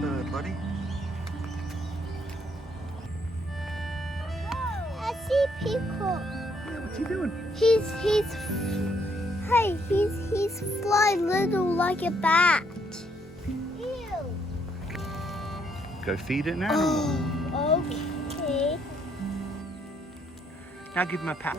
bird, Lottie. I see peacock. Yeah, what's he doing? He's fly little like a bat. Ew. Go feed it an animal. Oh, okay. Now give him a pat.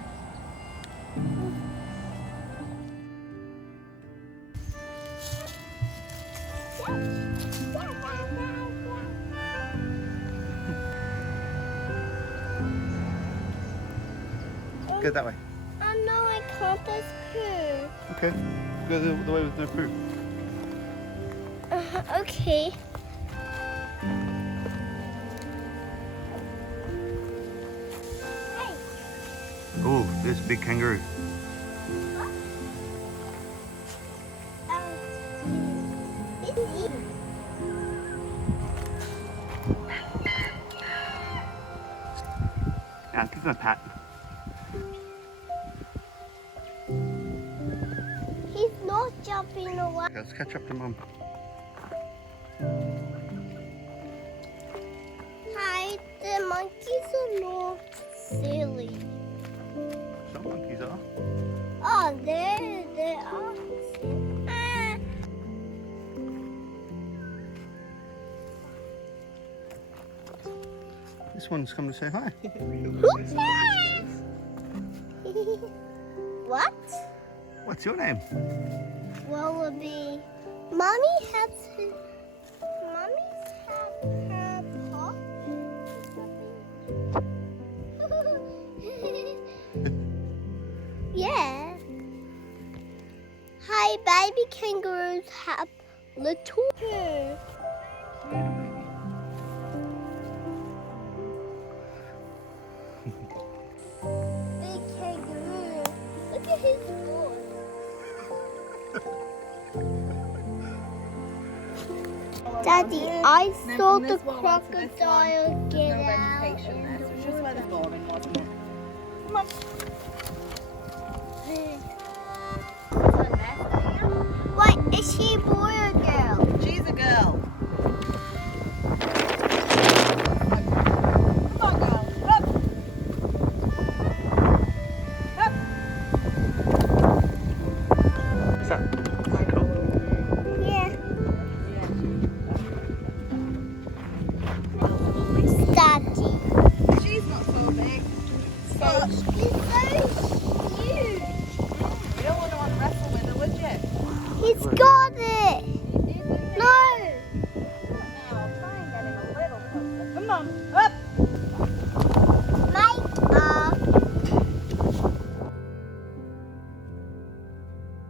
Go that way. Oh no, I can't. There's poo. Okay. Go the way with no poo. Okay. Hey. Oh, there's a big kangaroo. It's eating. Now give him a pat. He's not jumping away. Okay, let's catch up to Mum. Hi, the monkeys are not silly. Some monkeys are. Oh, they are. Ah. This one's come to say hi. What? What's your name? Wallaby. Mummy's have her paw. Yeah. Hi, baby kangaroos have little hair. Big kangaroo. Look at his paws. Daddy, I saw the crocodile get out. It's just where the boring, wasn't it? Come on. Wait, is she a boy or girl? She's a girl. Come on, girl. Up. Up. Is that cool? Yeah. Daddy. She's not so big. So he's so huge. You don't want to wrestle with her, would you? He's got it. No. Now I'll try and get him a little closer. Come on.